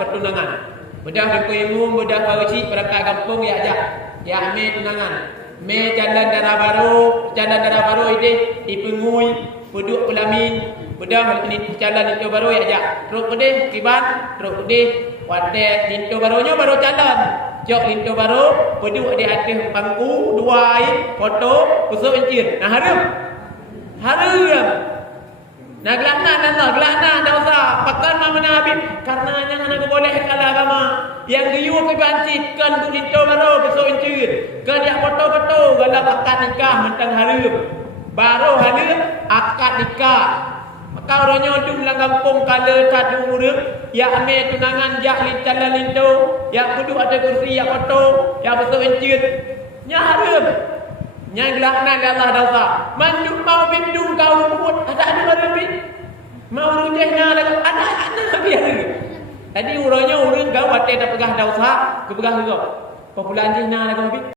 pertunangan. Bedah berkuimu, bedah kauci perangkat kampung ya ajak. Ya me tunangan. Me jalan darah baru ide ipengui, puduk pelamin. Bedah ini jalan itu baru ya ajak. Terus pedih kiban, terus pedih wadah lintu barunya baru jalan. Jok lintu baru, puduk di atas pangku, dua air, foto, kusuk encir. Nah harum. Nah gelakna dah usah pakan mama Nabi karena yang anak boleh kalau agama yang diu ke bancit kan lintu baru kusuk encir. Kan yang foto galah akad nikah mentang harum. Baru harum akad nikah. Kau ronyo tu dalam kampung kala satu urut ya ame tunangan ya jalan lindo ya kudu ada kursi ya foto ya betul encit nya harum nya gelakna Allah dosa mandu mau bindung kau pun ada harum mau rujehna lagu ada biar tadi uronyo urut kau ate dah pegah dosa ke pegah juga populan jehna lagu